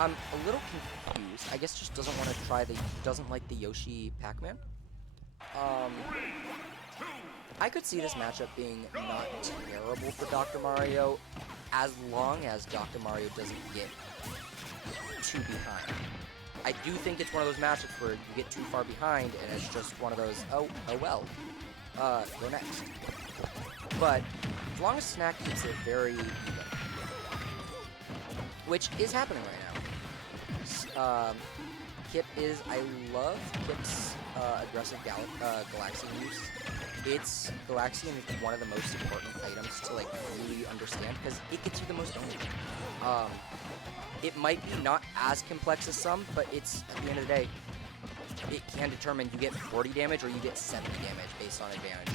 I'm a little confused. I guess just doesn't want to try doesn't like the Yoshi Pac-Man. Um, I could see this matchup being not terrible for Dr. Mario as long as Dr. Mario doesn't get too behind. I do think it's one of those matchups where you get too far behind and it's just one of those, oh well, go next. But as long as Snack keeps it very even, which is happening right now. Kipp is, I love Kipp's aggressive Galaxian use. Galaxian is one of the most important items to like really understand because it gets you the most damage. It might be not as complex as some, but it's, at the end of the day, it can determine you get 40 damage or you get 70 damage based on advantage.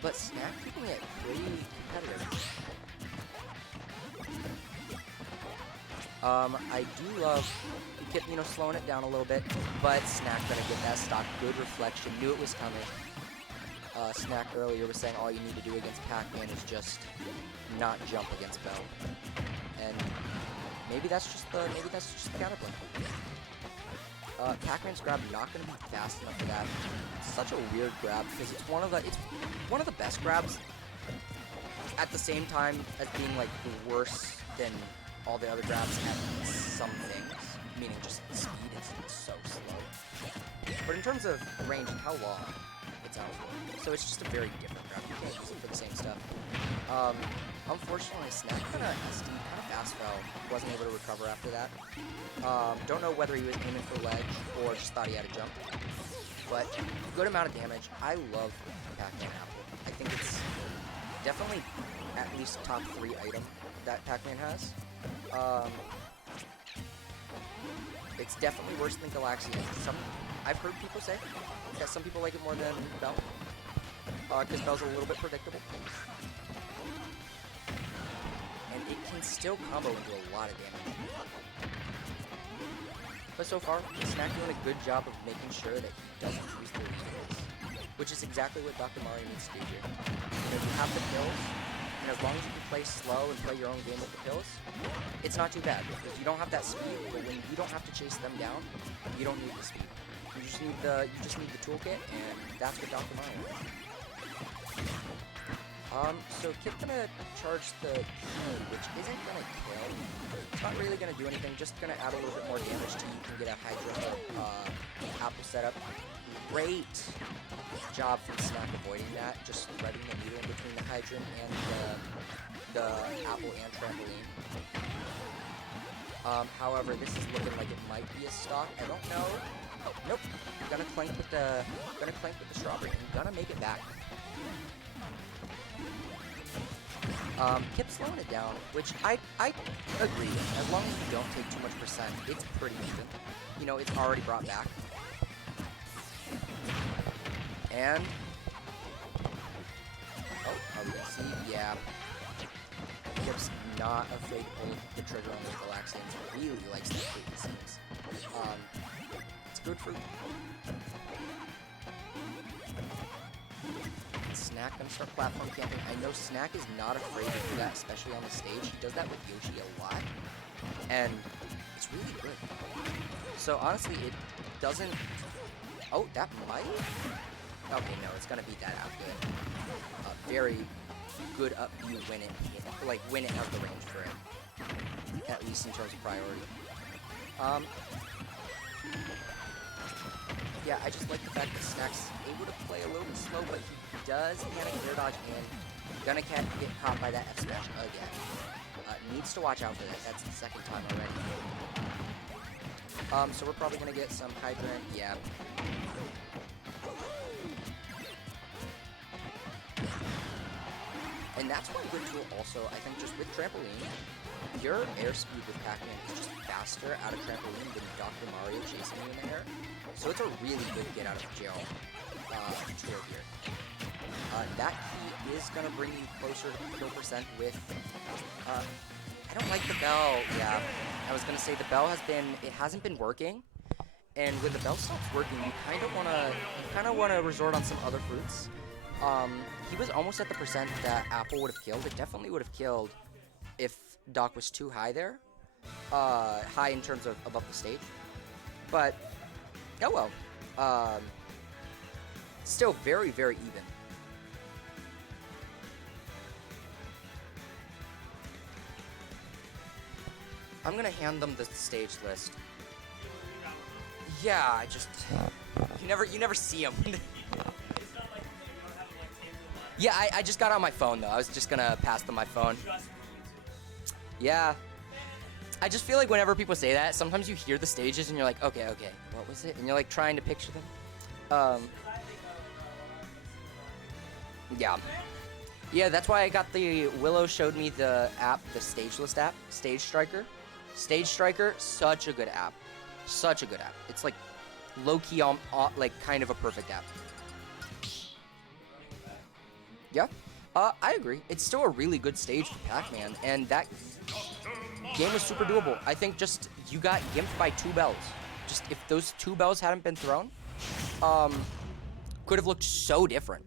But Snack keeping it pretty competitive. I do love Kipp, slowing it down a little bit, but Snack gonna get that stock. Good reflection. Knew it was coming. Snack earlier was saying all you need to do against Pac-Man is just not jump against Bell, and maybe that's just the counterplay. Pac-Man's grab not gonna be fast enough for that. It's such a weird grab because it's one of the best grabs at the same time as being like worse than all the other grabs at some things, meaning just the speed is so slow. But in terms of range and how long, it's out of order. So it's just a very different grab. You can't use it for the same stuff. Unfortunately, Snack kind of fast fell. Wasn't able to recover after that. Don't know whether he was aiming for ledge or just thought he had a jump. But good amount of damage. I love Pac-Man Apple. I think it's definitely at least top 3 item that Pac-Man has. It's definitely worse than Galaxian. I've heard people say that some people like it more than Bell, because Bell's a little bit predictable, and it can still combo into a lot of damage. But so far, Snack doing a good job of making sure that he doesn't use the lead, which is exactly what Dr. Mario needs to do here. You have the kills, and as long as you can play slow and play your own game with the kills, it's not too bad, because you don't have that speed, but when you don't have to chase them down, you don't need the speed. You just need the toolkit, and that's what Dr. Mario is. So Kipp gonna charge the Q, which isn't gonna kill. It's not really gonna do anything, just gonna add a little bit more damage to you can get a Hydra Apple setup. Great job from Snack avoiding that, just threading the needle in between the hydrant and the apple and trampoline. However, this is looking like it might be a stock. I don't know. Oh, nope. Gonna clank with the strawberry and gonna make it back. Kipp slowing it down, which I agree. As long as you don't take too much percent, it's pretty even. It's already brought back. And are we gonna see? Yeah. Kipp's not afraid to pull the trigger on those Galaxians. Really likes that quick scenes. It's good for Snack gonna start platform camping. I know Snack is not afraid to do that, especially on the stage. He does that with Yoshi a lot, and it's really good. So honestly, it doesn't. Oh, that might. Okay, no, it's gonna beat that out good. Very good up B when it has the range for it. At least in terms of priority. Yeah, I just like the fact that Snack's able to play a little bit slow, but he does panic air dodge and gonna get caught by that F smash again. Needs to watch out for that. That's the second time already. So we're probably gonna get some hydrant. Yeah. And that's one good tool also, I think, just with trampoline. Your airspeed with Pac-Man is just faster out of trampoline than Dr. Mario chasing you in the air. So it's a really good get out of jail tool here. That key is going to bring you closer to kill percent with... I don't like the bell. Yeah, I was going to say the bell hasn't been working. And when the bell stops working, you kind of want to resort on some other fruits. He was almost at the percent that Apple would have killed. It definitely would have killed if Doc was too high there, high in terms of above the stage. But, oh well. Still very, very even. I'm gonna hand them the stage list. Yeah, I just you never see them. Yeah, I just got on my phone though. I was just gonna pass them my phone. Yeah. I just feel like whenever people say that, sometimes you hear the stages and you're like, okay, what was it? And you're like trying to picture them. Yeah. Yeah, that's why I got the Willow showed me the app, the stage list app, Stage Striker. Stage Striker, such a good app. Such a good app. It's like low-key, like kind of a perfect app. Yeah, I agree. It's still a really good stage for Pac-Man, and that game was super doable. I think just you got gimped by 2 bells. Just if those 2 bells hadn't been thrown, could have looked so different.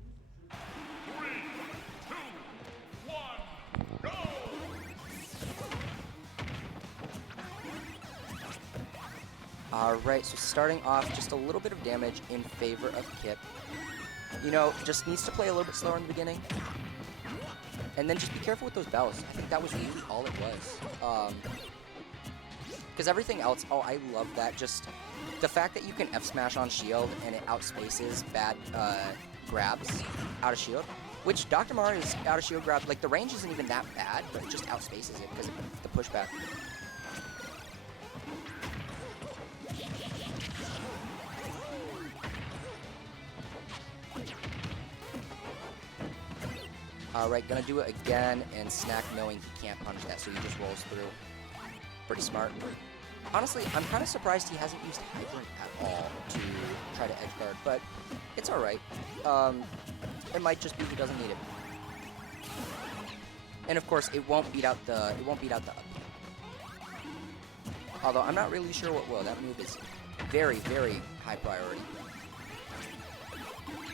Alright, so starting off, just a little bit of damage in favor of Kipp. You know, just needs to play a little bit slower in the beginning. And then just be careful with those bells. I think that was really all it was. Because everything else, oh, I love that. Just the fact that you can F-smash on shield and it outspaces bad grabs out of shield. Which Dr. Mario's out of shield grab, like the range isn't even that bad, but it just outspaces it because of the pushback. Alright, gonna do it again, and Snack knowing he can't punish that, so he just rolls through. Pretty smart. Honestly, I'm kind of surprised he hasn't used Hydrant at all to try to edge guard, but it's alright. It might just be he doesn't need it. And of course, it won't beat out the up. Although I'm not really sure what will. That move is very, very high priority.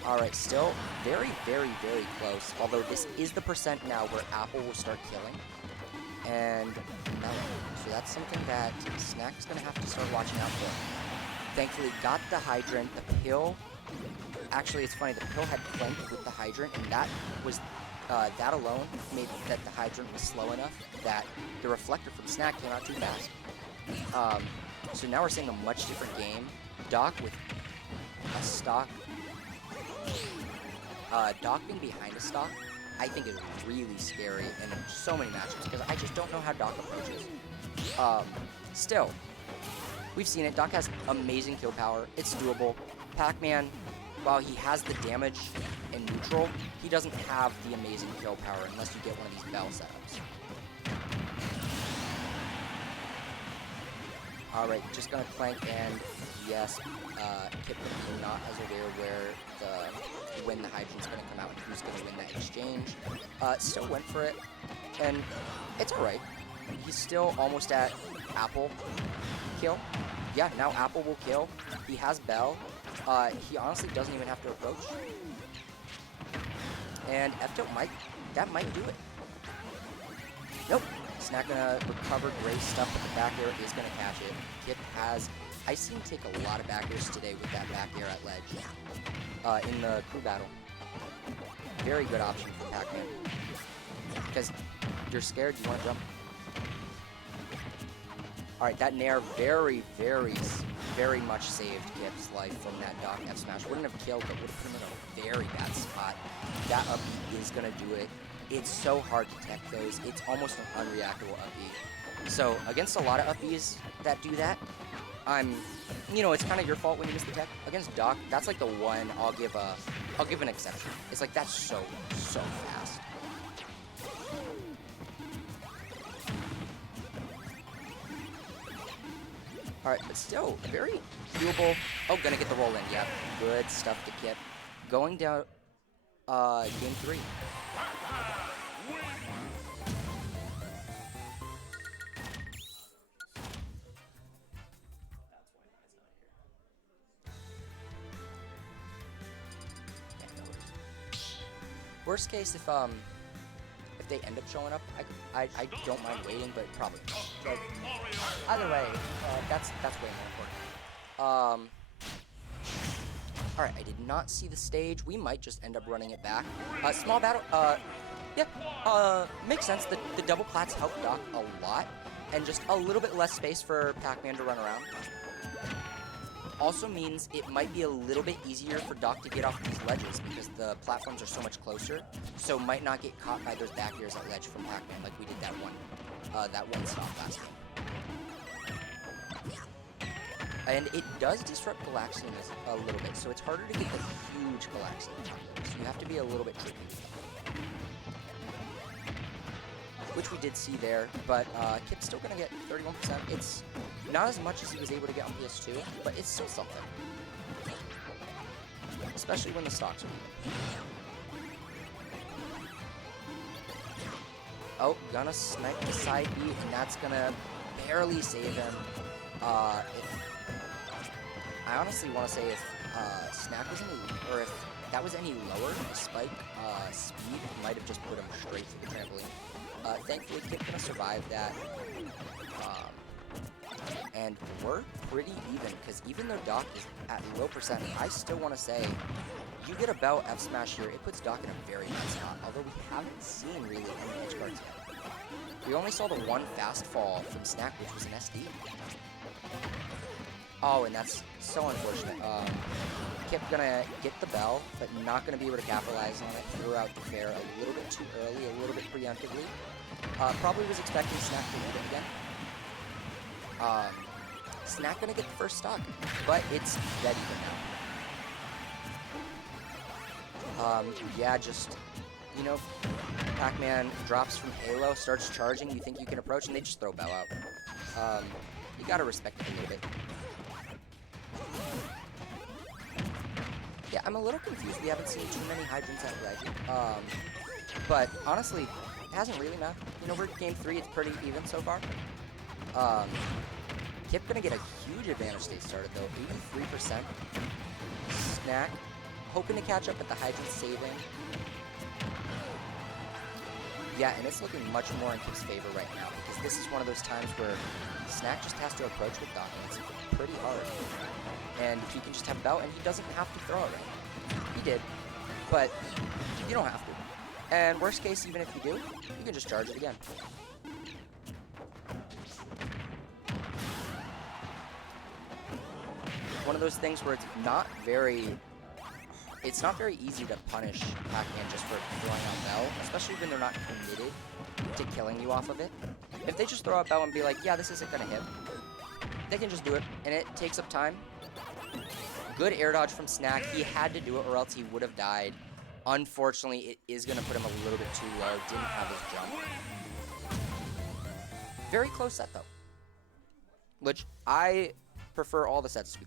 Alright, still very, very, very close. Although this is the percent now where Apple will start killing. And no. So that's something that Snack's going to have to start watching out for. Thankfully, got the Hydrant, the pill. Actually, it's funny, the pill had flanked with the Hydrant, and that was, that alone made that the Hydrant was slow enough that the reflector from Snack came out too fast. So now we're seeing a much different game. Doc with a stock. Doc being behind a stock, I think is really scary in so many matchups because I just don't know how Doc approaches. Still, we've seen it. Doc has amazing kill power. It's doable. Pac-Man, while he has the damage in neutral, he doesn't have the amazing kill power unless you get one of these bell setups. Alright, just gonna plank, and yes, Kipp is not as aware when the Hydrant's gonna come out and who's gonna win that exchange. Still went for it, and it's alright. He's still almost at Apple kill. Yeah, now Apple will kill. He has Bell. He honestly doesn't even have to approach. And F-tilt might do it. Nope. Snack gonna recover great stuff, but the back air is gonna catch it. Kipp has, I've seen him take a lot of back airs today with that back air at ledge. In the crew battle. Very good option for Pac-Man. Because you're scared, you want to jump. Alright, that Nair very, very, very much saved Kipp's life from that Doc F smash. Wouldn't have killed, but would have put him in a very bad spot. That up is gonna do it. It's so hard to tech those. It's almost an unreactable up B. So against a lot of up Bs that do that, you know, it's kind of your fault when you miss the tech. Against Doc, that's like the one I'll give an exception. It's like that's so fast. Alright, but still, very doable. Oh, gonna get the roll in. Yeah, good stuff to Kipp. Going down, game 3. Worst case, if if they end up showing up, I don't mind waiting, but probably not. But either way, that's way more important. Alright, I did not see the stage. We might just end up running it back. Small battle, yeah, makes sense. The double clats help Doc a lot, and just a little bit less space for Pac-Man to run around. Also means it might be a little bit easier for Doc to get off these ledges because the platforms are so much closer, so might not get caught by those back airs at ledge from Pac-Man like we did that one stop last game. And it does disrupt Galaxian a little bit, so it's harder to get the huge Galaxian. So you have to be a little bit tricky. Which we did see there, but Kipp's still going to get 31%. It's not as much as he was able to get on PS2, but it's still something. Especially when the stocks are even. Oh, gonna snipe the side B, and that's gonna barely save him. I honestly want to say if Snack was or if that was any lower, the spike speed might have just put him straight through the trampoline. Thankfully, Kipp gonna survive that. And we're pretty even, because even though Doc is at low percent, I still want to say, you get a belt F smash here, it puts Doc in a very good spot, although we haven't seen really any edge guards yet. We only saw the one fast fall from Snack, which was an SD. Oh, and that's so unfortunate. Kipp gonna get the bell, but not gonna be able to capitalize on it throughout the fair a little bit too early, a little bit preemptively. Probably was expecting Snack to lead it again. Snack gonna get the first stock, but it's dead even now. Yeah, just, you know, Pac-Man drops from Halo, starts charging, you think you can approach, and they just throw Bell out. You gotta respect it a little bit. Yeah, I'm a little confused. We haven't seen too many hydrants at ledge. But honestly, it hasn't really mattered. You know, we're game 3, it's pretty even so far. Kipp gonna get a huge advantage stage started though, 83%. Snack, hoping to catch up with the hydrant saving. Yeah, and it's looking much more in Kipp's favor right now, because this is one of those times where Snack just has to approach with Doc, and it's pretty hard. And he can just have a belt, and he doesn't have to throw it right. He did, but you don't have to. And worst case, even if you do, you can just charge it again. One of those things where it's not very easy to punish Pac-Man just for throwing out Bell, especially when they're not committed to killing you off of it. If they just throw out Bell and be like, yeah, this isn't gonna hit, they can just do it, and it takes up time. Good air dodge from Snack. He had to do it or else he would have died. Unfortunately, it is gonna put him a little bit too low. Didn't have his jump. Very close set though, which I prefer all the sets to be